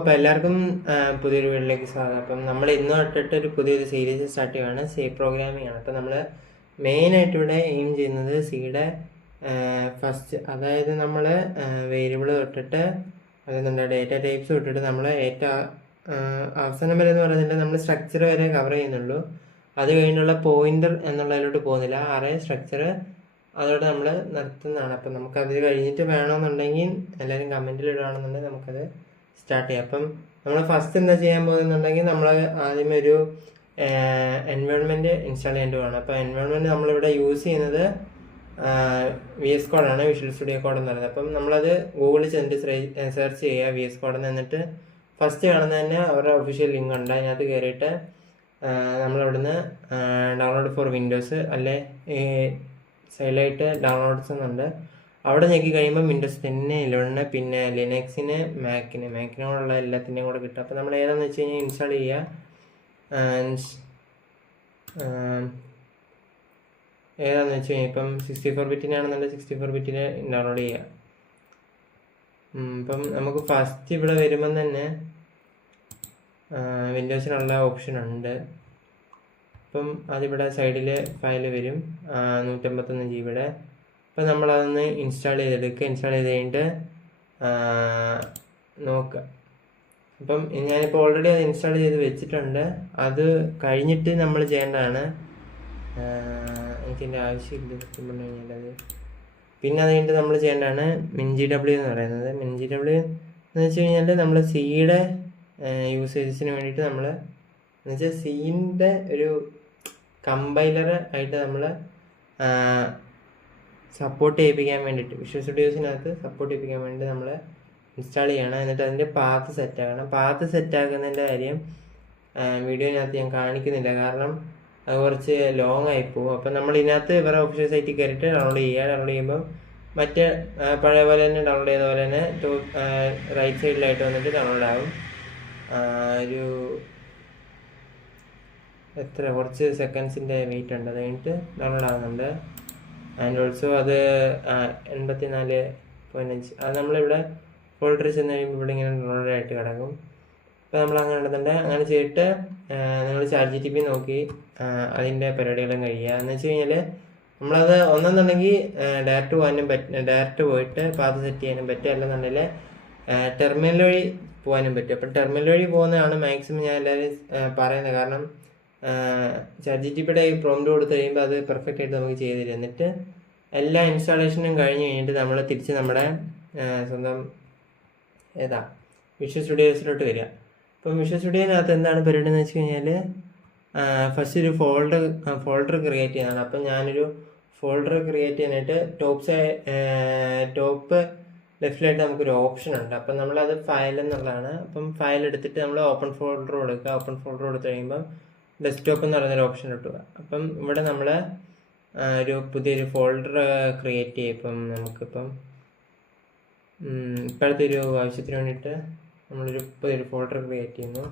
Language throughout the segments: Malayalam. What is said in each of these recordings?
അപ്പോൾ എല്ലാവർക്കും പുതിയൊരു വീഡിയോയിലേക്ക് സ്വാഗതം. അപ്പം നമ്മൾ ഇന്ന് തൊട്ടിട്ട് ഒരു പുതിയൊരു സീരീസ് സ്റ്റാർട്ട് ചെയ്യുകയാണ്. സി പ്രോഗ്രാമിംഗ് ആണ്. അപ്പോൾ നമ്മൾ മെയിനായിട്ട് ഇവിടെ എയിം ചെയ്യുന്നത് സിയുടെ ഫസ്റ്റ്, അതായത് നമ്മൾ വേരിയബിൾ തൊട്ടിട്ട് അതെന്താ ഡേറ്റ ടൈപ്സ് തൊട്ടിട്ട് നമ്മൾ ഏറ്റവും അവസാനം വരെ എന്ന് പറയുന്നില്ല, നമ്മൾ സ്ട്രക്ചർ വരെ കവർ ചെയ്യുന്നുള്ളൂ. അത് കഴിഞ്ഞുള്ള പോയിന്റർ എന്നുള്ളതിലോട്ട് പോകുന്നില്ല. അറേ സ്ട്രക്ചർ അതോടെ നമ്മൾ നിർത്തുന്നതാണ്. അപ്പം നമുക്കത് കഴിഞ്ഞിട്ട് വേണമെന്നുണ്ടെങ്കിൽ എല്ലാവരും കമൻറ്റിൽ ഇടുകയാണെന്നുണ്ടെങ്കിൽ നമുക്കത് സ്റ്റാർട്ട് ചെയ്യാം. അപ്പം നമ്മൾ ഫസ്റ്റ് എന്താ ചെയ്യാൻ പോകുന്നുണ്ടെങ്കിൽ നമ്മൾ ആദ്യമേ ഒരു എൻവയോൺമെൻറ്റ് ഇൻസ്റ്റാൾ ചെയ്യേണ്ടതാണ്. അപ്പോൾ എൻവയോൺമെൻറ്റ് നമ്മളിവിടെ യൂസ് ചെയ്യുന്നത് VS കോഡാണ്, വിഷ്വൽ സ്റ്റുഡിയോ കോഡ് എന്ന് പറയുന്നത്. അപ്പം നമ്മളത് ഗൂഗിളിൽ ചെന്നിട്ട് സെർച്ച് ചെയ്യുക VS കോഡെന്ന്. എന്നിട്ട് ഫസ്റ്റ് കാണുന്ന തന്നെ അവരുടെ ഒഫീഷ്യൽ ലിങ്ക് ഉണ്ട്, അതിനകത്ത് കയറിയിട്ട് നമ്മളവിടുന്ന് ഡൗൺലോഡ് ഫോർ വിൻഡോസ് അല്ലെ സൈഡിലായിട്ട് ഡൗൺലോഡ്സ് എന്നുണ്ട്. അവിടെ ഞെക്കി കഴിയുമ്പോൾ വിൻഡോസ് 10, 11 പിന്നെ ലിനക്സിന് മാക്കിനോടുള്ള എല്ലാത്തിൻ്റെയും കൂടെ കിട്ടും. അപ്പോൾ നമ്മൾ ഏതാണെന്ന് വെച്ച് കഴിഞ്ഞാൽ ഇൻസ്റ്റാൾ ചെയ്യുക. ഏതാണെന്ന് വെച്ച് കഴിഞ്ഞാൽ ഇപ്പം 64 ബിറ്റിനാണെന്നുണ്ടെങ്കിൽ 64 ബിറ്റിൽ ഡൗൺലോഡ് ചെയ്യുക. ഇപ്പം നമുക്ക് ഫസ്റ്റ് ഇവിടെ വരുമ്പം തന്നെ വിൻഡോസിനുള്ള ഓപ്ഷൻ ഉണ്ട്. അപ്പം അതിവിടെ സൈഡിൽ ഫയൽ വരും 151 GB. അപ്പം നമ്മളതൊന്ന് ഇൻസ്റ്റാൾ ചെയ്തെടുക്കുക. ഇൻസ്റ്റാൾ ചെയ്ത് കഴിഞ്ഞിട്ട് നോക്കുക. അപ്പം ഞാനിപ്പോൾ ഓൾറെഡി അത് ഇൻസ്റ്റാൾ ചെയ്ത് വെച്ചിട്ടുണ്ട്. അത് കഴിഞ്ഞിട്ട് നമ്മൾ ചെയ്യേണ്ടതാണ്. എനിക്കെൻ്റെ ആവശ്യമില്ല സത്യം പറഞ്ഞു കഴിഞ്ഞാൽ. പിന്നെ അത് കഴിഞ്ഞിട്ട് നമ്മൾ ചെയ്യേണ്ടതാണ് MinGW എന്ന് പറയുന്നത്. MinGW എന്ന് വെച്ച് കഴിഞ്ഞാൽ നമ്മൾ സിയുടെ യൂസേജസിന് വേണ്ടിയിട്ട് നമ്മൾ എന്ന് വെച്ചാൽ സീൻ്റെ ഒരു കമ്പൈലർ ആയിട്ട് നമ്മൾ സപ്പോർട്ട് ചെയ്യിപ്പിക്കാൻ വേണ്ടിയിട്ട്, വിഷ്വൽ സ്റ്റുഡിയോസിനകത്ത് സപ്പോർട്ട് ചെയ്യിപ്പിക്കാൻ വേണ്ടി നമ്മൾ ഇൻസ്റ്റാൾ ചെയ്യണം. എന്നിട്ട് അതിൻ്റെ പാത്ത് സെറ്റാക്കണം. പാത്ത് സെറ്റാക്കുന്നതിൻ്റെ കാര്യം വീഡിയോനകത്ത് ഞാൻ കാണിക്കുന്നില്ല, കാരണം അത് കുറച്ച് ലോങ് ആയിപ്പോവും. അപ്പം നമ്മൾ ഇതിനകത്ത് ഇവരുടെ ഒഫീഷ്യൽ സൈറ്റിൽ കയറിയിട്ട് ഡൗൺലോഡ് ചെയ്യുക. ഡൗൺലോഡ് ചെയ്യുമ്പം മറ്റേ പഴയ പോലെ തന്നെ ഡൗൺലോഡ് ചെയ്ത പോലെ തന്നെ റൈറ്റ് സൈഡിലായിട്ട് വന്നിട്ട് ഡൗൺലോഡ് ആകും. ഒരു കുറച്ച് സെക്കൻഡ്സിൻ്റെ വെയിറ്റ് ഉണ്ട്, അത് കഴിഞ്ഞിട്ട് ഡൗൺലോഡ് ആകുന്നുണ്ട്. ആൻഡ് ഓൾസോ അത് 84.5 അത് നമ്മളിവിടെ ഫോൾഡറിൽ ചെന്ന് കഴിയുമ്പോൾ ഇവിടെ ഇങ്ങനെ ഡൗൺലോഡ് ആയിട്ട് കിടക്കും. അപ്പോൾ നമ്മൾ അങ്ങനെ ഉണ്ടെന്നുണ്ട്. അങ്ങനെ ചെയ്തിട്ട് നിങ്ങൾ ChatGPT നോക്കി അതിൻ്റെ പരിപാടികളും കഴിയുക. എന്ന് വെച്ച് കഴിഞ്ഞാൽ നമ്മളത് ഒന്നെന്നുണ്ടെങ്കിൽ ഡയറക്റ്റ് പോയിട്ട് പാത്ത് സെറ്റ് ചെയ്യാനും പറ്റും. അല്ലെന്നുണ്ടെങ്കിൽ ടെർമിനൽ വഴി പോകാനും പറ്റും. അപ്പം ടെർമിനൽ വഴി പോകുന്നതാണ് മാക്സിമം ഞാൻ എല്ലാവരും പറയുന്നത്. കാരണം ChatGPTയുടെ ഈ പ്രോംപ്റ്റ് കൊടുത്തു കഴിയുമ്പോൾ അത് പെർഫെക്റ്റ് ആയിട്ട് നമുക്ക് ചെയ്ത് തരും. എന്നിട്ട് എല്ലാ ഇൻസ്റ്റാളേഷനും കഴിഞ്ഞ് കഴിഞ്ഞിട്ട് നമ്മൾ തിരിച്ച് നമ്മുടെ സ്വന്തം വിഷ്വൽ സ്റ്റുഡിയോസിലോട്ട് വരിക. അപ്പം വിഷ്വൽ സ്റ്റുഡിയോനകത്ത് എന്താണ് പരിപാടി എന്ന് വെച്ച് കഴിഞ്ഞാൽ ഫസ്റ്റ് ഒരു ഫോൾഡർ ക്രിയേറ്റ് ചെയ്യുന്നതാണ്. അപ്പം ഞാനൊരു ഫോൾഡർ ക്രിയേറ്റ് ചെയ്യാനായിട്ട് ടോപ്പ് ലെഫ്റ്റിലായിട്ട് നമുക്കൊരു ഓപ്ഷൻ ഉണ്ട്. അപ്പം നമ്മളത് ഫയൽ എന്നുള്ളതാണ്. അപ്പം ഫയൽ എടുത്തിട്ട് നമ്മൾ ഓപ്പൺ ഫോൾഡർ കൊടുക്കുക. ഓപ്പൺ ഫോൾഡർ കൊടുത്തു കഴിയുമ്പം ഡെസ്ക്ടോപ്പ് എന്ന് പറയുന്നൊരു ഓപ്ഷൻ ഇട്ടുക. അപ്പം ഇവിടെ നമ്മൾ ഒരു പുതിയൊരു ഫോൾഡർ ക്രിയേറ്റ് ചെയ്യും. ഇപ്പം നമുക്കിപ്പം ഇപ്പോഴത്തെ ഒരു ആവശ്യത്തിന് വേണ്ടിയിട്ട് നമ്മളൊരു പുതിയൊരു ഫോൾഡർ ക്രിയേറ്റ് ചെയ്യുന്നു.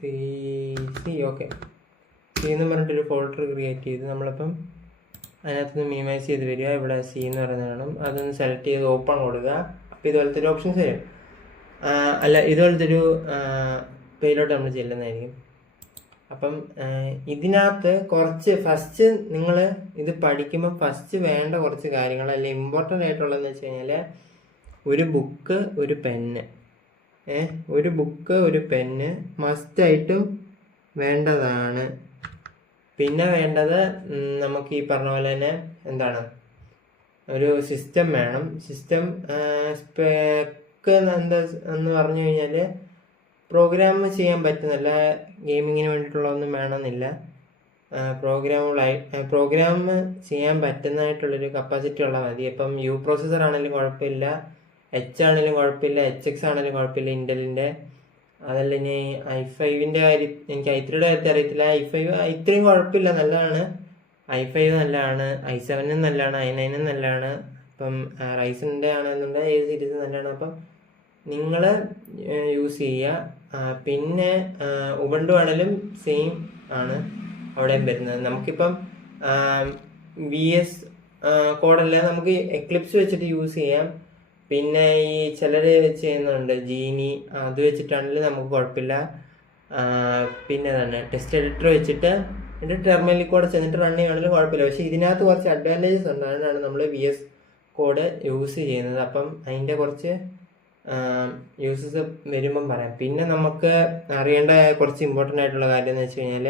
സി എന്ന് പറഞ്ഞിട്ടൊരു ഫോൾഡർ ക്രിയേറ്റ് ചെയ്ത് നമ്മളിപ്പം അതിനകത്തുനിന്ന് മിനിമൈസ് ചെയ്ത് വരിക. ഇവിടെ സി എന്ന് പറയുന്നത് വേണം. അതൊന്ന് സെലക്ട് ചെയ്ത് ഓപ്പൺ കൊടുക്കുക. അപ്പോൾ ഇതുപോലത്തെ ഒരു ഓപ്ഷൻസ് വരും. അല്ല, ഇതുപോലത്തെ ഒരു പേരിലോട്ട് നമ്മൾ ചെല്ലുന്നതായിരിക്കും. അപ്പം ഇതിനകത്ത് കുറച്ച് ഫസ്റ്റ് നിങ്ങൾ ഇത് പഠിക്കുമ്പോൾ ഫസ്റ്റ് വേണ്ട കുറച്ച് കാര്യങ്ങൾ അല്ലെങ്കിൽ ഇമ്പോർട്ടൻ്റ് ആയിട്ടുള്ളതെന്ന് വെച്ച് കഴിഞ്ഞാൽ ഒരു ബുക്ക്, ഒരു പെന്ന്. ഒരു ബുക്ക്, ഒരു പെന്ന് മസ്റ്റായിട്ടും വേണ്ടതാണ്. പിന്നെ വേണ്ടത് നമുക്ക് ഈ പറഞ്ഞ പോലെ തന്നെ ഒരു സിസ്റ്റം വേണം. സിസ്റ്റം സ്പെക്ക് എന്താ എന്ന് പറഞ്ഞു കഴിഞ്ഞാൽ പ്രോഗ്രാം ചെയ്യാൻ പറ്റുന്നില്ല, ഗെയിമിങ്ങിന് വേണ്ടിയിട്ടുള്ളതൊന്നും വേണമെന്നില്ല. പ്രോഗ്രാം ചെയ്യാൻ പറ്റുന്നതായിട്ടുള്ളൊരു കപ്പാസിറ്റി ഉള്ള മതി. ഇപ്പം പ്രോസസ്സർ ആണെങ്കിലും കുഴപ്പമില്ല, ആണെങ്കിലും കുഴപ്പമില്ല, HX ആണെങ്കിലും കുഴപ്പമില്ല, ഇൻ്റലിൻ്റെ. അതല്ല ഇനി i5ൻ്റെ കാര്യം, എനിക്ക് i3യുടെ കാര്യത്തിൽ അറിയത്തില്ല. i3യും കുഴപ്പമില്ല, നല്ലതാണ്. i5 നല്ലതാണ്, i7 നല്ലതാണ്, i9 നല്ലതാണ്. ഇപ്പം റൈസൻ്റെ ആണെന്നുണ്ടെങ്കിൽ ഏത് സീരീസ് നല്ലതാണ്. അപ്പം നിങ്ങൾ യൂസ് ചെയ്യുക. പിന്നെ ഉബുണ്ടു ആണെങ്കിലും സെയിം ആണ് അവിടെയും വരുന്നത്. നമുക്കിപ്പം VS കോഡല്ല, നമുക്ക് എക്ലിപ്സ് വെച്ചിട്ട് യൂസ് ചെയ്യാം. പിന്നെ ഈ ചിലർ ചെയ്യുന്നുണ്ട് ജീനി, അത് വെച്ചിട്ടാണെങ്കിലും നമുക്ക് കുഴപ്പമില്ല. പിന്നെ തന്നെ ടെക്സ്റ്റ് എഡിറ്റർ വെച്ചിട്ട് എന്നിട്ട് ടെർമിനലിൽ കൂടെ ചെന്നിട്ട് റൺ ചെയ്യുകയാണെങ്കിലും കുഴപ്പമില്ല. പക്ഷേ ഇതിനകത്ത് കുറച്ച് അഡ്വാൻറ്റേജസ് ഉണ്ട്. അതിനാണ് നമ്മൾ VS കോഡ് യൂസ് ചെയ്യുന്നത്. അപ്പം അതിൻ്റെ കുറച്ച് യൂസസ് വരുമ്പം പറയാം. പിന്നെ നമുക്ക് അറിയേണ്ട കുറച്ച് ഇമ്പോർട്ടൻ്റ് ആയിട്ടുള്ള കാര്യം എന്ന് വെച്ച് കഴിഞ്ഞാൽ,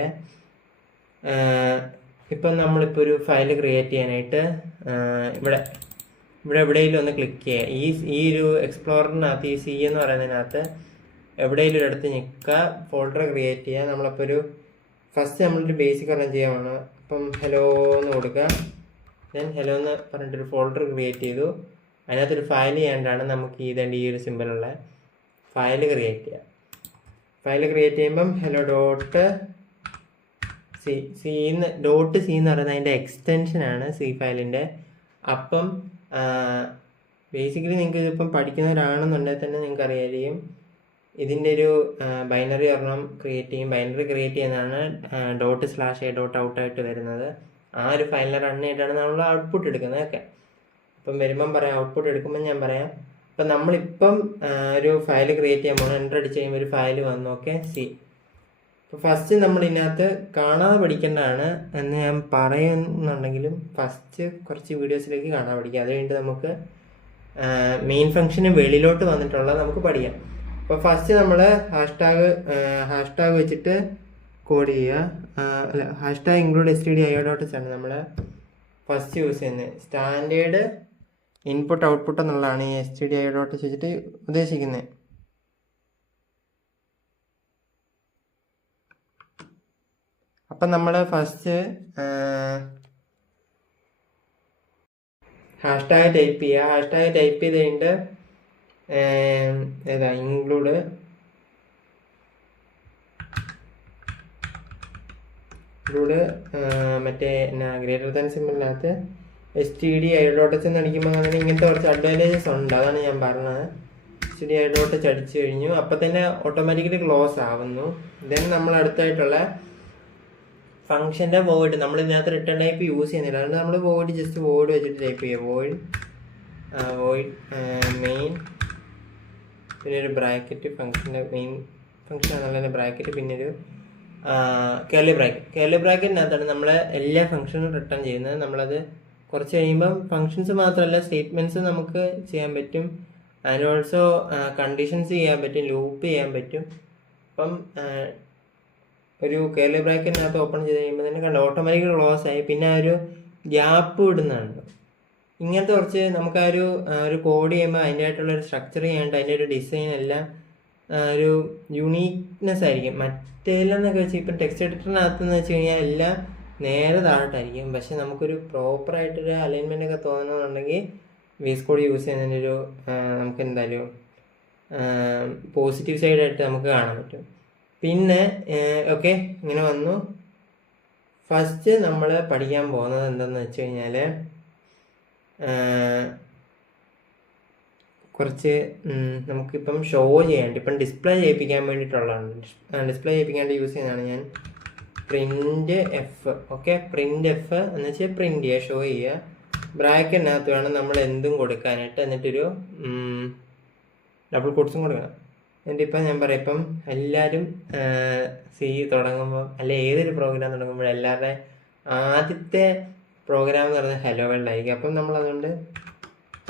ഇപ്പം നമ്മളിപ്പോൾ ഒരു ഫയൽ ക്രിയേറ്റ് ചെയ്യാനായിട്ട് ഇവിടെ എവിടെയെങ്കിലും ഒന്ന് ക്ലിക്ക് ചെയ്യുക. ഈ ഒരു എക്സ്പ്ലോററിനകത്ത് ഈ C എന്ന് പറയുന്നതിനകത്ത് എവിടെയെങ്കിലും ഒരിടത്ത് നിൽക്കുക, ഫോൾഡർ ക്രിയേറ്റ് ചെയ്യുക. നമ്മളപ്പോൾ ഫസ്റ്റ് നമ്മളൊരു ബേസിക് റൺ ചെയ്യാമാണ്. അപ്പം ഹലോ എന്ന് കൊടുക്കുക. ദെൻ ഹലോ എന്ന് പറഞ്ഞിട്ടൊരു ഫോൾഡർ ക്രിയേറ്റ് ചെയ്തു. അതിനകത്തൊരു ഫയൽ ചെയ്യാണ്ടാണ് നമുക്ക് ഈ ഒരു സിമ്പിളുള്ള ഫയൽ ക്രിയേറ്റ് ചെയ്യുക. ഫയൽ ക്രിയേറ്റ് ചെയ്യുമ്പം ഹലോ ഡോട്ട് സി എന്ന് പറയുന്നത് അതിൻ്റെ എക്സ്റ്റൻഷനാണ് C ഫയലിൻ്റെ. അപ്പം ബേസിക്കലി നിങ്ങൾക്ക് ഇതിപ്പം പഠിക്കുന്നവരാണെന്നുണ്ടെങ്കിൽ തന്നെ നിങ്ങൾക്ക് അറിയായിരിക്കും ഇതിൻ്റെ ഒരു ബൈനറി ഒരെണ്ണം ക്രിയേറ്റ് ചെയ്യും. ബൈനറി ക്രിയേറ്റ് ചെയ്യുന്നതാണ് ./a.out ആയിട്ട് വരുന്നത്. ആ ഒരു ഫയലിനെ റൺ ചെയ്തിട്ടാണ് നമ്മൾ ഔട്ട്പുട്ട് എടുക്കുന്നത്. ഓക്കെ, അപ്പം വരുമ്പം പറയാം, ഔട്ട്പുട്ട് എടുക്കുമ്പം ഞാൻ പറയാം. അപ്പം നമ്മളിപ്പം ഒരു ഫയൽ ക്രിയേറ്റ് ചെയ്യാൻ പോകണം. എൻ്റർ അടിച്ച് കഴിയുമ്പോൾ ഒരു ഫയൽ വന്നു. Okay, C. അപ്പോൾ ഫസ്റ്റ് നമ്മൾ ഇതിനകത്ത് കാണാതെ പഠിക്കേണ്ടതാണ് എന്ന് ഞാൻ പറയുന്നുണ്ടെങ്കിലും ഫസ്റ്റ് കുറച്ച് വീഡിയോസിലേക്ക് കാണാതെ പഠിക്കുക. അത് കഴിഞ്ഞിട്ട് നമുക്ക് മെയിൻ ഫംഗ്ഷന് വെളിയിലോട്ട് വന്നിട്ടുള്ളത് നമുക്ക് പഠിക്കാം. അപ്പോൾ ഫസ്റ്റ് നമ്മൾ ഹാഷ്ടാഗ് വെച്ചിട്ട് കോഡ് ചെയ്യുക. അല്ല, ഹാഷ്ടാഗ് ഇൻക്ലൂഡ് stdio.h ആണ് നമ്മൾ ഫസ്റ്റ് യൂസ് ചെയ്യുന്നത്. സ്റ്റാൻഡേർഡ് ഇൻപുട്ട് ഔട്ട്പുട്ട് എന്നുള്ളതാണ് ഈ stdio.h വെച്ചിട്ട് ഉദ്ദേശിക്കുന്നത്. അപ്പം നമ്മൾ ഫസ്റ്റ് ഹാഷ്ടാഗ് ടൈപ്പ് ചെയ്യുക. ഹാഷ്ടാഗ് ടൈപ്പ് ചെയ്ത് കഴിഞ്ഞിട്ട് ഇൻക്ലൂഡ് മറ്റേ ഗ്രേറ്റർ ദാൻ സിമ്പിളിനകത്ത് stdio.h എന്ന് അടിക്കുമ്പോൾ അങ്ങനെ ഇങ്ങനത്തെ കുറച്ച് അഡ്വാൻറ്റേജസ് ഉണ്ട്. അതാണ് ഞാൻ പറഞ്ഞത്. stdio.h അടിച്ചു കഴിഞ്ഞു, അപ്പം തന്നെ ഓട്ടോമാറ്റിക്കലി ക്ലോസ് ആവുന്നു. ദെൻ നമ്മൾ അടുത്തായിട്ടുള്ള ഫംഗ്ഷൻ്റെ വേർഡ് നമ്മൾ ഇതിനകത്ത് റിട്ടേൺ ടൈപ്പ് യൂസ് ചെയ്യുന്നില്ല. അതുകൊണ്ട് നമ്മൾ ജസ്റ്റ് വേർഡ് വെച്ചിട്ട് ടൈപ്പ് ചെയ്യുക. വോയിഡ് മെയിൻ, പിന്നെ ഒരു ബ്രാക്കറ്റ്, ഫംഗ്ഷൻ്റെ മെയിൻ ഫംഗ്ഷൻ എന്നുള്ള ബ്രാക്കറ്റ്, പിന്നെ ഒരു കേർലി ബ്രാക്കറ്റിനകത്താണ് നമ്മൾ എല്ലാ ഫംഗ്ഷനും റിട്ടേൺ ചെയ്യുന്നത്. നമ്മളത് കുറച്ച് കഴിയുമ്പം ഫങ്ഷൻസ് മാത്രമല്ല സ്റ്റേറ്റ്മെൻറ്റ്സ് നമുക്ക് ചെയ്യാൻ പറ്റും. ആൻഡ് ഓൾസോ കണ്ടീഷൻസ് ചെയ്യാൻ പറ്റും, ലൂപ്പ് ചെയ്യാൻ പറ്റും. അപ്പം ഒരു കേർലി ബ്രാക്കറ്റിനകത്ത് ഓപ്പൺ ചെയ്ത് കഴിയുമ്പോൾ തന്നെ കണ്ടോ ഓട്ടോമാറ്റിക്കലി ക്ലോസ് ആയി. പിന്നെ ആ ഒരു ഗ്യാപ്പ് ഇടുന്നുണ്ട്. ഇങ്ങനത്തെ കുറച്ച് നമുക്ക് ആ ഒരു കോഡ് ചെയ്യുമ്പോൾ അതിൻ്റെ ആയിട്ടുള്ളൊരു സ്ട്രക്ചർ ചെയ്യാണ്ട് അതിൻ്റെ ഒരു ഡിസൈൻ എല്ലാം ഒരു യൂണീക്നെസ് ആയിരിക്കും. മറ്റേലെന്നൊക്കെ വെച്ച് ഇപ്പം ടെക്സ്റ്റ് എഡിറ്ററിനകത്ത് എന്ന് വെച്ച് കഴിഞ്ഞാൽ എല്ലാം നേരെ താഴോട്ടായിരിക്കും. പക്ഷെ നമുക്കൊരു പ്രോപ്പറായിട്ടൊരു അലൈൻമെൻ്റ് ഒക്കെ തോന്നുന്നുണ്ടെങ്കിൽ VS കോഡ് യൂസ് ചെയ്യുന്നതിൻ്റെ ഒരു നമുക്ക് എന്തായാലും പോസിറ്റീവ് സൈഡായിട്ട് നമുക്ക് കാണാൻ പറ്റും. പിന്നെ ഓക്കെ, ഇങ്ങനെ വന്നു. ഫസ്റ്റ് നമ്മൾ പഠിക്കാൻ പോകുന്നത് എന്താണെന്ന് വെച്ച് കഴിഞ്ഞാൽ കുറച്ച് നമുക്കിപ്പം ഷോ ചെയ്യാണ്ട് ഇപ്പം ഡിസ്പ്ലേ ചെയ്യിപ്പിക്കാൻ വേണ്ടിയിട്ടുള്ളതാണ്. ഡിസ്പ്ലേ ചെയ്യിപ്പിക്കാണ്ട് യൂസ് ചെയ്യുന്നതാണ് ഞാൻ print F. Okay, print F എന്ന് വെച്ചാൽ പ്രിൻ്റ് ചെയ്യുക, ഷോ ചെയ്യുക. ബ്രാക്കറ്റിനകത്ത് വേണം നമ്മൾ എന്തും കൊടുക്കാനായിട്ട്. എന്നിട്ടൊരു ഡബിൾ കോട്ട്സും കൊടുക്കണം. എന്നിട്ട് ഇപ്പം ഞാൻ പറയാം, ഇപ്പം എല്ലാവരും C തുടങ്ങുമ്പോൾ അല്ലെ ഏതൊരു പ്രോഗ്രാം തുടങ്ങുമ്പോൾ എല്ലാവരുടെ ആദ്യത്തെ പ്രോഗ്രാം എന്ന് പറയുന്നത് ഹലോ വേൾഡ് ആയിരിക്കും. അപ്പം നമ്മൾ അതുകൊണ്ട്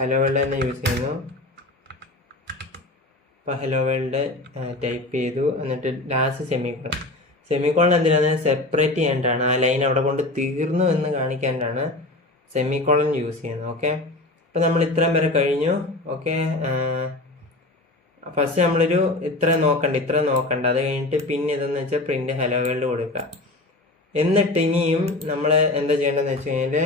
ഹലോ വേൾഡ് തന്നെ യൂസ് ചെയ്യുന്നു. അപ്പോൾ ഹലോ വേൾഡ് ടൈപ്പ് ചെയ്തു. എന്നിട്ട് ലാസ്റ്റ് സെമിക്കോളൻ എന്തിനാണ് സെപ്പറേറ്റ് ചെയ്യാനായിട്ടാണ്. ആ ലൈൻ അവിടെ കൊണ്ട് തീർന്നു എന്ന് കാണിക്കാനാണ് സെമിക്കോളൻ യൂസ് ചെയ്യുന്നത്. ഓക്കെ, അപ്പോൾ നമ്മൾ ഇത്രയും വരെ കഴിഞ്ഞു. ഓക്കെ, ഫസ്റ്റ് നമ്മളൊരു ഇത്ര നോക്കണ്ട. അത് കഴിഞ്ഞിട്ട് പിന്നെ ഇതെന്ന് വെച്ചാൽ പ്രിൻ്റ് ഹലോ വേൾഡ് കൊടുക്കുക. എന്നിട്ട് ഇനിയും നമ്മൾ എന്താ ചെയ്യേണ്ടതെന്ന് വെച്ച് കഴിഞ്ഞാൽ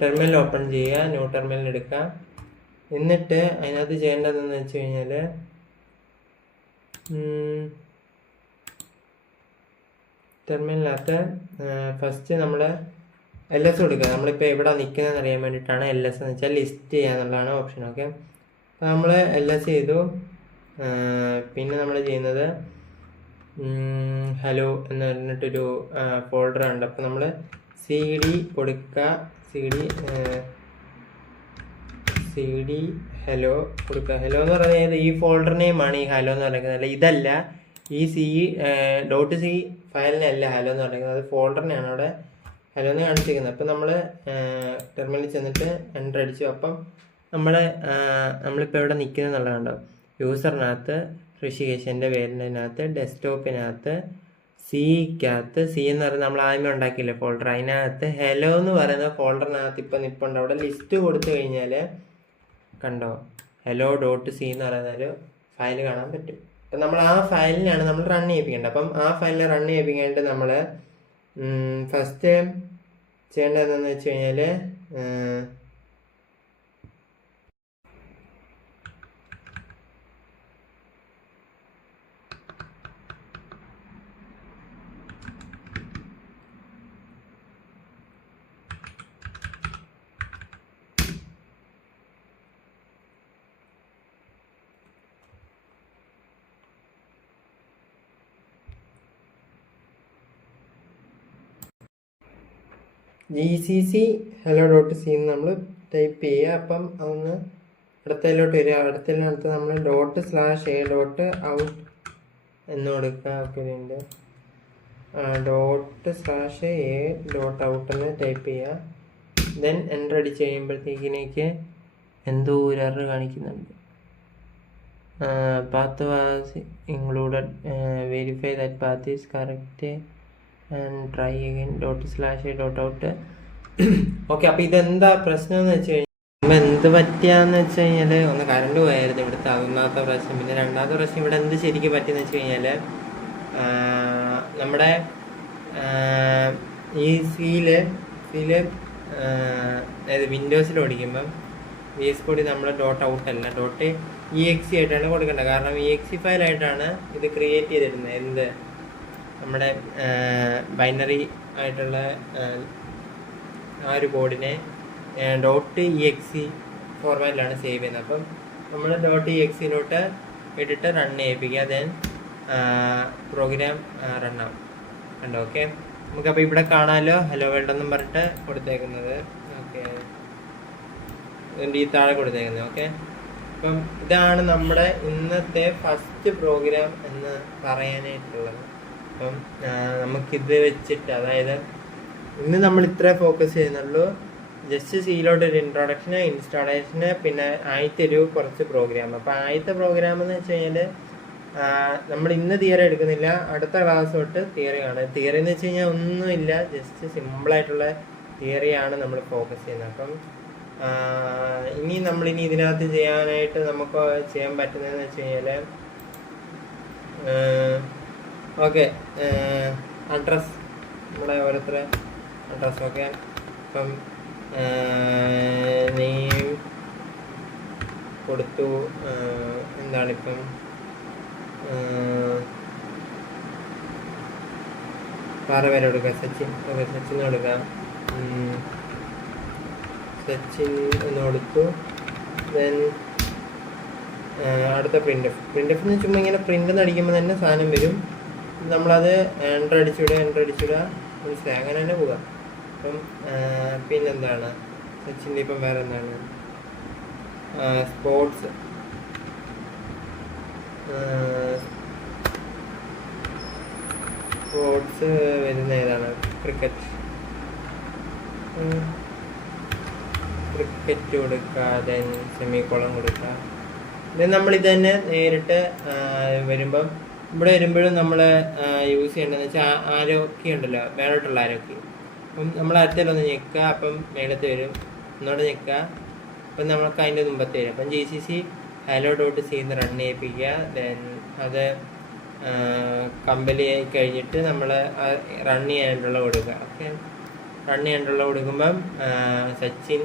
ടെർമിനൽ ഓപ്പൺ ചെയ്യുക, ന്യൂ ടെർമിനൽ എടുക്കുക. എന്നിട്ട് അതിനകത്ത് ചെയ്യേണ്ടതെന്ന് വെച്ച് കഴിഞ്ഞാൽ ടെർമിനലിനകത്ത് ഫസ്റ്റ് നമ്മൾ LS കൊടുക്കുക. നമ്മളിപ്പോൾ എവിടെ നിൽക്കുന്നതെന്ന് അറിയാൻ വേണ്ടിയിട്ടാണ് LS എന്ന് വെച്ചാൽ ലിസ്റ്റ് ചെയ്യുക എന്നുള്ളതാണ് ഓപ്ഷൻ. ഓക്കെ, അപ്പോൾ നമ്മൾ LS ചെയ്തു. പിന്നെ നമ്മൾ ചെയ്യുന്നത് ഹലോ എന്ന് പറഞ്ഞിട്ടൊരു ഫോൾഡർ ഉണ്ട്. അപ്പം നമ്മൾ സി ഡി കൊടുക്കുക, സി ഡി ഹലോ കൊടുക്കുക. ഹലോ എന്ന് പറഞ്ഞാൽ ഈ ഫോൾഡർ നെയിമാണ് ഈ ഹലോ എന്ന് പറയുന്നത്, അല്ല ഇതല്ല, ഈ .c ഫയലിനല്ല ഹലോ എന്ന് പറയുന്നത്, അത് ഫോൾഡറിനെയാണ് അവിടെ ഹലോ എന്ന് കാണിച്ചിരിക്കുന്നത്. അപ്പം നമ്മൾ ടെർമിനലിൽ ചെന്നിട്ട് എൻ്റർ അടിച്ചു. അപ്പം നമ്മളിപ്പോൾ ഇവിടെ നിൽക്കുന്നത് എന്നുള്ളതുണ്ടോ, യൂസറിനകത്ത് ഋഷികേശൻ്റെ പേരിനകത്ത് ഡെസ്ക്ടോപ്പിനകത്ത് സിക്കകത്ത് സി എന്ന് പറയുന്നത് നമ്മൾ ആദ്യമേ ഉണ്ടാക്കിയില്ലേ ഫോൾഡർ, അതിനകത്ത് ഹലോ എന്ന് പറയുന്ന ഫോൾഡറിനകത്ത് ഇപ്പം നിൽപ്പുണ്ട്. അവിടെ ലിസ്റ്റ് കൊടുത്തു കഴിഞ്ഞാൽ കണ്ടോ hello.c എന്ന് പറയുന്നൊരു ഫയൽ കാണാൻ പറ്റും. അപ്പം നമ്മൾ ആ ഫയലിനാണ് നമ്മൾ റൺ ചെയ്യിപ്പിക്കേണ്ടത്. അപ്പം ആ ഫയലിനെ റൺ ചെയ്യിപ്പിക്കാനായിട്ട് നമ്മൾ ഫസ്റ്റ് ചെയ്യേണ്ടത് എന്താണെന്ന് വെച്ച് കഴിഞ്ഞാൽ GCC hello.c എന്ന് നമ്മൾ ടൈപ്പ് ചെയ്യുക. അപ്പം അതൊന്ന് അടുത്തതിലോട്ട് വരിക. അടുത്തതിനടുത്ത് നമ്മൾ ./a.out എന്ന് കൊടുക്കുക. ഓക്കെ, ഇതിൻ്റെ ./a.out എന്ന് ടൈപ്പ് ചെയ്യുക. ദെൻ എൻ്റർ അടിച്ച് കഴിയുമ്പോഴത്തേക്കിനേക്ക് എന്തോ ഒരു എറർ കാണിക്കുന്നുണ്ട്. path was included, verify that path is correct and try again ./a.out. Okay, അപ്പോൾ ഇതെന്താ പ്രശ്നം എന്ന് വെച്ച് കഴിഞ്ഞാൽ എന്ത് പറ്റിയാന്ന് വെച്ച് കഴിഞ്ഞാൽ ഒന്ന് കറണ്ട് പോയായിരുന്നു ഇവിടുത്തെ ഒന്നാമത്തെ പ്രാവശ്യം. പിന്നെ രണ്ടാമത്തെ പ്രാവശ്യം ഇവിടെ എന്ത് ശരിക്കും പറ്റിയെന്ന് വെച്ച് കഴിഞ്ഞാൽ നമ്മുടെ ഈ സീല് അതായത് വിൻഡോസിൽ ഓടിക്കുമ്പം VS Code നമ്മൾ .out അല്ല .exe ആയിട്ടാണ് കൊടുക്കേണ്ടത്. കാരണം exe ഫയലായിട്ടാണ് ഇത് ക്രിയേറ്റ് ചെയ്തിരുന്നത്. എന്ത് നമ്മുടെ ബൈനറി ആയിട്ടുള്ള ആ ഒരു കോഡിനെ .exe ഫോർമാറ്റിലാണ് സേവ് ചെയ്യുന്നത്. അപ്പം നമ്മൾ .exe-ലോട്ട് ഇട്ടിട്ട് റൺ ചെയ്യിപ്പിക്കുക. ദെൻ പ്രോഗ്രാം റണ്ണാവും കണ്ടോ. ഓക്കെ, നമുക്കപ്പോൾ ഇവിടെ കാണാമല്ലോ ഹലോ വേൾഡ് എന്നും പറഞ്ഞിട്ട് കൊടുത്തേക്കുന്നത്. ഓക്കെ, ഇതിൻ്റെ ഈ താഴെ കൊടുത്തേക്കുന്നത്. ഓക്കെ, അപ്പം ഇതാണ് നമ്മുടെ ഇന്നത്തെ ഫസ്റ്റ് പ്രോഗ്രാം എന്ന് പറയാനായിട്ടുള്ളത്. അപ്പം നമുക്കിത് വെച്ചിട്ട്, അതായത് ഇന്ന് നമ്മൾ ഇത്ര ഫോക്കസ് ചെയ്യുന്നുള്ളൂ. ജസ്റ്റ് സീലോട്ട് ഒരു ഇൻട്രൊഡക്ഷന്, ഇൻസ്റ്റാളേഷന്, പിന്നെ ആദ്യത്തെ ഒരു കുറച്ച് പ്രോഗ്രാം. അപ്പോൾ ആദ്യത്തെ പ്രോഗ്രാം എന്ന് വെച്ച് കഴിഞ്ഞാൽ നമ്മൾ ഇന്ന് തിയറി എടുക്കുന്നില്ല, അടുത്ത ക്ലാസ് തൊട്ട് തിയറി ആണ്. തിയറി എന്ന് വെച്ച് കഴിഞ്ഞാൽ ഒന്നുമില്ല, ജസ്റ്റ് സിമ്പിളായിട്ടുള്ള തിയറിയാണ് നമ്മൾ ഫോക്കസ് ചെയ്യുന്നത്. അപ്പം ഇനി ഇതിനകത്ത് ചെയ്യാനായിട്ട് നമുക്ക് ചെയ്യാൻ പറ്റുന്നതെന്ന് വെച്ച് കഴിഞ്ഞാൽ ഓക്കെ, അഡ്രസ്, നമ്മുടെ ഓരോരുത്തരെ അഡ്രസ്. ഓക്കെ, ഇപ്പം നെയിം കൊടുത്തു, എന്താണിപ്പം പേര് കൊടുക്കുക, സച്ചിൻ. ഓക്കെ, സച്ചിൻ കൊടുക്കാം. സച്ചിൻ എന്ന് കൊടുത്തു. ദെൻ അടുത്ത പ്രിൻ്റ് ചുമ്മാ ഇങ്ങനെ പ്രിൻ്റ് എന്ന് അടിക്കുമ്പോൾ തന്നെ സാധനം വരും. നമ്മളത് എൻ്റർ അടിച്ചുവിടുക മനസ്സിലായി, അങ്ങനെ തന്നെ പോവുക. അപ്പം പിന്നെന്താണ് സച്ചിൻ്റെ ഇപ്പം വേറെ എന്താണ് സ്പോർട്സ് വരുന്ന ഏതാണ്, ക്രിക്കറ്റ് കൊടുക്കുക. ദെൻ സെമിക്കോളം കൊടുക്കുക. ദെൻ നമ്മളിത് തന്നെ നേരിട്ട് വരുമ്പം ഇവിടെ വരുമ്പോഴും നമ്മൾ യൂസ് ചെയ്യേണ്ടതെന്ന് വെച്ചാൽ ആരോഗ്യം ഉണ്ടല്ലോ, മേലോട്ടുള്ള ആരോഗ്യം. അപ്പം നമ്മൾ അടുത്തൊന്ന് ഞെക്കുക, അപ്പം മേളത്ത് വരും. ഒന്നുകൂടെ ഞെക്കുക, അപ്പം നമ്മൾക്ക് അതിൻ്റെ മുമ്പത്ത് വരും. അപ്പം GCC hello.c എന്ന് റൺ ചെയ്യിപ്പിക്കുക. ദെൻ അത് കമ്പനി ആയി കഴിഞ്ഞിട്ട് നമ്മൾ റൺ ചെയ്യാനുള്ള കൊടുക്കുക. ഓക്കെ, റൺ ചെയ്യാനുള്ള കൊടുക്കുമ്പം സച്ചിൻ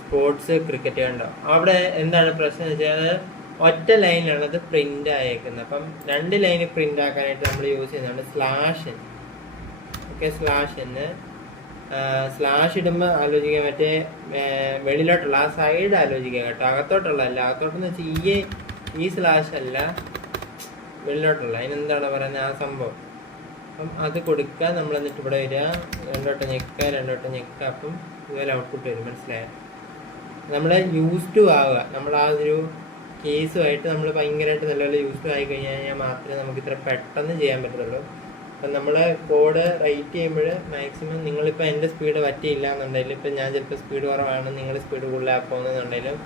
സ്പോർട്സ് ക്രിക്കറ്റ് കണ്ടോ. അവിടെ എന്താണ് പ്രശ്നം എന്ന് വെച്ചാൽ ഒറ്റ ലൈനിലാണ് അത് പ്രിൻ്റ് ആയേക്കുന്നത്. അപ്പം 2 ലൈന് പ്രിൻ്റ് ആക്കാനായിട്ട് നമ്മൾ യൂസ് ചെയ്യുന്നതാണ് /n. ഓക്കെ, /n ഇടുമ്പോൾ ആലോചിക്കാൻ മറ്റേ വെളിയിലോട്ടുള്ള ആ സൈഡ് ആലോചിക്കുക കേട്ടോ, അകത്തോട്ടുള്ള അല്ല. അകത്തോട്ടെന്ന് വെച്ചാൽ ഈ സ്ലാഷ് അല്ല, വെളിലോട്ടുള്ള അതിനെന്താണ് പറയുന്നത് ആ സംഭവം. അപ്പം അത് കൊടുക്കുക. നമ്മൾ എന്നിട്ട് ഇവിടെ വരിക, 2 വട്ടം ഞെക്കുക. അപ്പം ഇതുപോലെ ഔട്ട്പുട്ട് വരും. മനസ്സിലായോ? നമ്മൾ യൂസ് ടു ആവുക. നമ്മൾ ആ ഒരു കേസുമായിട്ട് നമ്മൾ ഭയങ്കരമായിട്ട് നല്ലപോലെ യൂസ് ടു ആയി കഴിഞ്ഞാൽ മാത്രമേ നമുക്ക് ഇത്ര പെട്ടെന്ന് ചെയ്യാൻ പറ്റത്തുള്ളൂ. അപ്പം നമ്മൾ കോഡ് റൈറ്റ് ചെയ്യുമ്പോൾ മാക്സിമം നിങ്ങളിപ്പോൾ എൻ്റെ സ്പീഡ് പറ്റിയില്ല എന്നുണ്ടെങ്കിൽ, ഇപ്പം ഞാൻ ചിലപ്പോൾ സ്പീഡ് കുറവാണ്, നിങ്ങൾ സ്പീഡ് കൂടുതലാണ് പോകുന്നതെന്നുണ്ടെങ്കിലും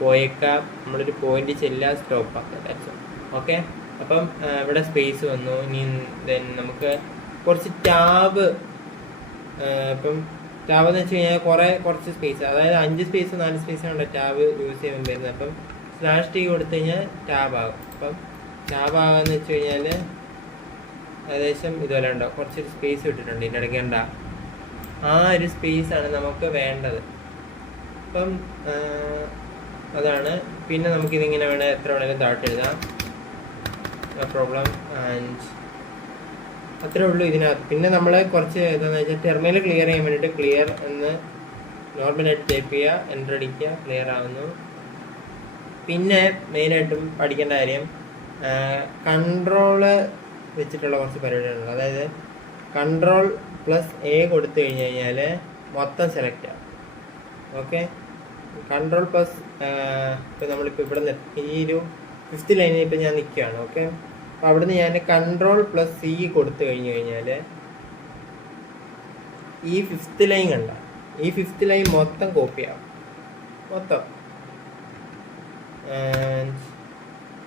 പോയേക്കാം. നമ്മളൊരു പോയിന്റ് ചെല്ലുക, സ്റ്റോപ്പ് ആക്കുക. ഓക്കെ. അപ്പം ഇവിടെ സ്പേസ് വന്നു. ഇനി ദെൻ നമുക്ക് കുറച്ച് ടാബ്, ഇപ്പം ടാബ് എന്ന് വെച്ച് കഴിഞ്ഞാൽ കുറച്ച് സ്പേസ്, അതായത് 5 സ്പേസ് 4 സ്പേസാണ് ടാബ് യൂസ് ചെയ്യുമ്പോൾ വരുന്നത്. അപ്പം /t കൊടുത്തു കഴിഞ്ഞാൽ ടാബ് ആകും. അപ്പം ടാബ് ആകാന്ന് വെച്ച് കഴിഞ്ഞാൽ ഏകദേശം ഇതുപോലെ ഉണ്ടോ, കുറച്ചൊരു സ്പേസ് ഇട്ടിട്ടുണ്ട് ഇതിൻ്റെ ഇടയ്ക്ക്. കണ്ട ആ ഒരു സ്പേസാണ് നമുക്ക് വേണ്ടത്. അപ്പം അതാണ്. പിന്നെ നമുക്കിതിങ്ങനെ വേണേൽ എത്ര വേണേലും താഴ്ത്തി എഴുതാം, നോ പ്രോബ്ലം. ആൻഡ് അത്രേ ഉള്ളൂ ഇതിനകത്ത്. പിന്നെ നമ്മൾ കുറച്ച് എന്താണെന്ന് വെച്ചാൽ ടെർമിനൽ ക്ലിയർ ചെയ്യാൻ വേണ്ടിയിട്ട് ക്ലിയർ എന്ന് നോർമലായിട്ട് ടൈപ്പ് ചെയ്യുക, എൻ്റർ അടിക്കുക, ക്ലിയർ ആവുന്നു. പിന്നെ മെയിനായിട്ടും പഠിക്കേണ്ട കാര്യം കൺട്രോള് വെച്ചിട്ടുള്ള കുറച്ച് പരിപാടികളുണ്ട്. അതായത് Ctrl+A കൊടുത്തു കഴിഞ്ഞ് കഴിഞ്ഞാൽ മൊത്തം സെലക്ട് ആവും. ഓക്കെ. Ctrl+, ഇപ്പം നമ്മളിപ്പോൾ ഇവിടെ നിന്ന് ഈ ഒരു 5th ലൈനിൽ ഇപ്പം ഞാൻ നിൽക്കുകയാണ്. ഓക്കെ. അപ്പോൾ അവിടുന്ന് ഞാൻ Ctrl+C കൊടുത്തു കഴിഞ്ഞാൽ ഈ 5th ലൈൻ കണ്ട, ഈ 5th ലൈൻ മൊത്തം കോപ്പി ആവും, മൊത്തം.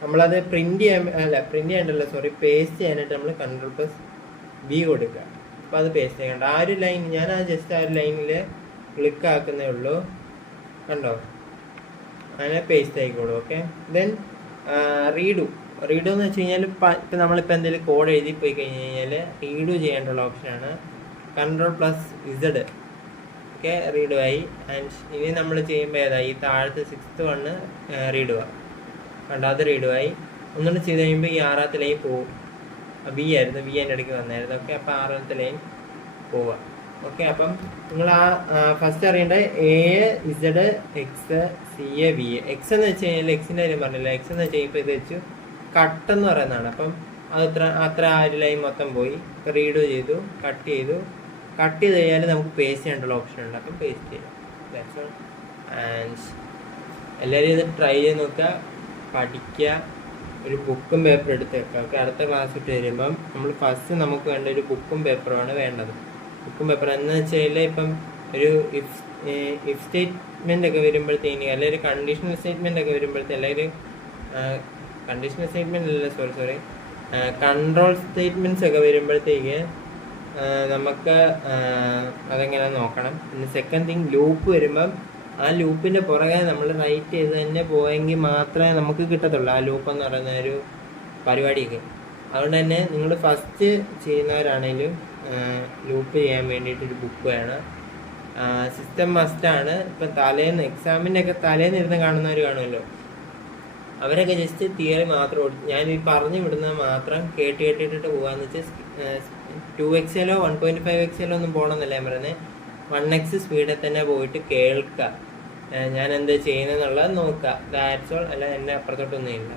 നമ്മളത് പ്രിന്റ് ചെയ്യണ്ടല്ലോ, പേസ്റ്റ് ചെയ്യാനായിട്ട് നമ്മൾ Ctrl+V കൊടുക്കുക. അപ്പോൾ അത് പേസ്റ്റ് ചെയ്യണ്ട. ആ ഒരു ലൈൻ ഞാൻ ജസ്റ്റ് ആ ഒരു ലൈനിൽ ക്ലിക്ക് ആക്കുന്നേ ഉള്ളൂ. കണ്ടോ, അങ്ങനെ പേസ്റ്റ് ആയിക്കോളൂ. ഓക്കെ. ദെൻ റീഡു എന്ന് വെച്ച് കഴിഞ്ഞാൽ ഇപ്പം നമ്മളിപ്പോൾ എന്തെങ്കിലും കോഡ് എഴുതി പോയി കഴിഞ്ഞ് കഴിഞ്ഞാൽ റീഡു ചെയ്യേണ്ടുള്ള ഓപ്ഷനാണ്. Ctrl+Z. ഓക്കെ, റീഡു ആയി. ആൻഡ് ഇനി നമ്മൾ ചെയ്യുമ്പോൾ ഏതായി, ഈ താഴത്തെ 6th വണ്ണ് റീഡു ആവും. കണ്ടോ, അത് റീഡു ആയി. ഒന്നുകൂടെ ചെയ്ത് കഴിയുമ്പോൾ ഈ 6th ലൈൻ പോവും. V ആയിരുന്നു, V എൻ്റെ ഇടയ്ക്ക് വന്നായിരുന്നു. ഓക്കെ. അപ്പോൾ 6th ലൈൻ പോവുക. ഓക്കെ. അപ്പം നിങ്ങൾ ആ ഫസ്റ്റ് അറിയേണ്ട AZ XCV. എക്സ് എന്ന് വെച്ച് കഴിഞ്ഞാൽ എക്സിൻ്റെ കാര്യം പറഞ്ഞില്ല. എക്സ് എന്ന് വെച്ച് കഴിഞ്ഞപ്പോൾ ഇത് വെച്ചു കട്ട് എന്ന് പറയുന്നതാണ്. അപ്പം അത് അത്ര ആ ഒരു ലൈൻ മൊത്തം പോയി. റീഡു ചെയ്തു, കട്ട് ചെയ്ത് കഴിഞ്ഞാൽ നമുക്ക് പേസ്റ്റ് ചെയ്യാനുള്ള ഓപ്ഷൻ ഉണ്ട്. അപ്പം പേസ്റ്റ് ചെയ്യാം. That's all. ആൻഡ് എല്ലാവരും ഇത് ട്രൈ ചെയ്ത് നോക്കുക, പഠിക്കുക. ഒരു ബുക്കും പേപ്പർ എടുത്ത് വെക്കുക. ഓക്കെ. അടുത്ത ക്ലാസ് ഇട്ട് വരുമ്പം നമ്മൾ ഫസ്റ്റ് നമുക്ക് വേണ്ട ഒരു ബുക്കും പേപ്പറുമാണ് വേണ്ടത്. ബുക്കും പേപ്പർ എന്ന് വെച്ച് കഴിഞ്ഞാൽ ഇപ്പം ഒരു ഇഫ് സ്റ്റേറ്റ്മെൻ്റ് ഒക്കെ വരുമ്പോഴത്തേക്ക്, അല്ലെങ്കിൽ ഒരു കണ്ടീഷണൽ സ്റ്റേറ്റ്മെൻ്റ് ഒക്കെ വരുമ്പോഴത്തേക്ക്, അല്ലെങ്കിൽ കണ്ടീഷണൽ സ്റ്റേറ്റ്മെൻ്റ് അല്ല, സോറി കൺട്രോൾ സ്റ്റേറ്റ്മെൻറ്റ്സ് ഒക്കെ വരുമ്പോഴത്തേക്ക് നമുക്ക് അതെങ്ങനെയാണെന്ന് നോക്കണം. പിന്നെ സെക്കൻഡ് തിങ്, ലൂപ്പ് വരുമ്പം ആ ലൂപ്പിൻ്റെ പുറകെ നമ്മൾ റൈറ്റ് ചെയ്ത് തന്നെ പോയെങ്കിൽ മാത്രമേ നമുക്ക് കിട്ടത്തുള്ളൂ ആ ലൂപ്പ് എന്ന് പറയുന്ന ഒരു പരിപാടിയൊക്കെ. അതുകൊണ്ട് തന്നെ നിങ്ങൾ ഫസ്റ്റ് ചെയ്യുന്നവരാണെങ്കിലും ലൂപ്പ് ചെയ്യാൻ വേണ്ടിയിട്ടൊരു ബുക്ക് വേണം. സിസ്റ്റം മസ്റ്റാണ്. ഇപ്പം എക്സാമിൻ്റെ ഒക്കെ തലേന്ന് ഇരുന്ന് കാണുന്നവർ കാണുമല്ലോ, അവരൊക്കെ ജസ്റ്റ് തിയറി മാത്രം ഞാൻ ഈ പറഞ്ഞു വിടുന്നത് മാത്രം കേട്ടിട്ട് പോകാന്ന് വെച്ചാൽ 2x 1.5x ഒന്നും പോകണമെന്നല്ല ഞാൻ പറയുന്നത്. 1x സ്പീഡിൽ തന്നെ പോയിട്ട് കേൾക്കുക, ഞാൻ എന്താ ചെയ്യുന്നതെന്നുള്ളത് നോക്കുക. That's all. അല്ല എന്നെ അപ്പുറത്തോട്ടൊന്നും ഇല്ല.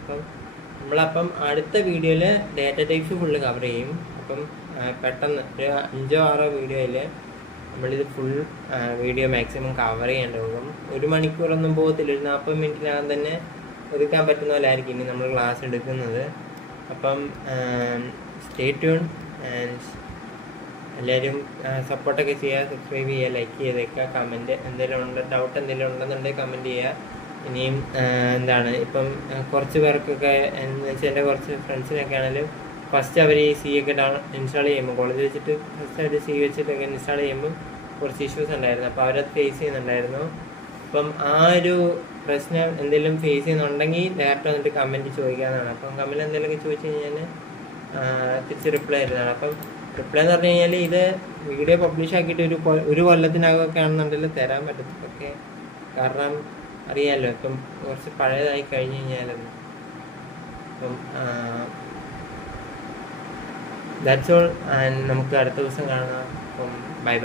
അപ്പം അടുത്ത വീഡിയോയിൽ ഡാറ്റ ടൈപ്സ് ഫുള്ള് കവർ ചെയ്യും. അപ്പം പെട്ടെന്ന് ഒരു 5-6 വീഡിയോയിൽ നമ്മളിത് ഫുൾ വീഡിയോ മാക്സിമം കവർ ചെയ്യേണ്ടതും 1 മണിക്കൂറൊന്നും പോകത്തില്ല. ഒരു 40 മിനിറ്റിനകം തന്നെ ഒതുക്കാൻ പറ്റുന്ന പോലെയായിരിക്കും ഇനി നമ്മൾ ക്ലാസ് എടുക്കുന്നത്. അപ്പം സ്റ്റേ ട്യൂൺ. ആൻഡ് എല്ലാവരും സപ്പോർട്ടൊക്കെ ചെയ്യുക, സബ്സ്ക്രൈബ് ചെയ്യുക, ലൈക്ക് ചെയ്തേക്കുക, കമൻറ്റ് എന്തെങ്കിലും ഡൗട്ട് എന്തെങ്കിലും ഉണ്ടെന്നുണ്ടെങ്കിൽ കമൻറ്റ് ചെയ്യുക. ഇനിയും എന്താണ് ഇപ്പം കുറച്ച് പേർക്കൊക്കെ എന്ന് വെച്ചാൽ എൻ്റെ കുറച്ച് ഫ്രണ്ട്സിനൊക്കെ ആണെങ്കിലും ഫസ്റ്റ് അവർ ഈ C ഒക്കെ ഇൻസ്റ്റാൾ ചെയ്യുമ്പോൾ കോളേജ് വെച്ചിട്ട് ഫസ്റ്റ് അവർ C വെച്ചിട്ടൊക്കെ ഇൻസ്റ്റാൾ ചെയ്യുമ്പോൾ കുറച്ച് ഇഷ്യൂസ് ഉണ്ടായിരുന്നു. അപ്പോൾ അവരത് ഫേസ് ചെയ്യുന്നുണ്ടായിരുന്നു. അപ്പം ആ ഒരു പ്രശ്നം എന്തെങ്കിലും ഫേസ് ചെയ്യുന്നുണ്ടെങ്കിൽ ഡയറക്റ്റ് വന്നിട്ട് കമൻറ്റ് ചോദിക്കാവുന്നതാണ്. അപ്പം കമൻറ്റ് എന്തെങ്കിലുമൊക്കെ ചോദിച്ചു കഴിഞ്ഞാൽ തിരിച്ച് റിപ്ലൈ തരുന്നതാണ്. അപ്പം റിപ്ലൈ എന്ന് പറഞ്ഞു കഴിഞ്ഞാൽ ഇത് വീഡിയോ പബ്ലിഷ് ആക്കിയിട്ട് ഒരു കൊല്ലത്തിനകമൊക്കെ ആണെന്നുണ്ടെങ്കിൽ തരാൻ പറ്റത്തില്ല. ഓക്കെ. കാരണം അറിയാമല്ലോ, ഇപ്പം കുറച്ച് പഴയതായി കഴിഞ്ഞ് കഴിഞ്ഞാലൊന്നും. അപ്പം ദാറ്റ്സ് ഓൾ. ആൻഡ് നമുക്ക് അടുത്ത ദിവസം കാണാം. അപ്പം ബൈ.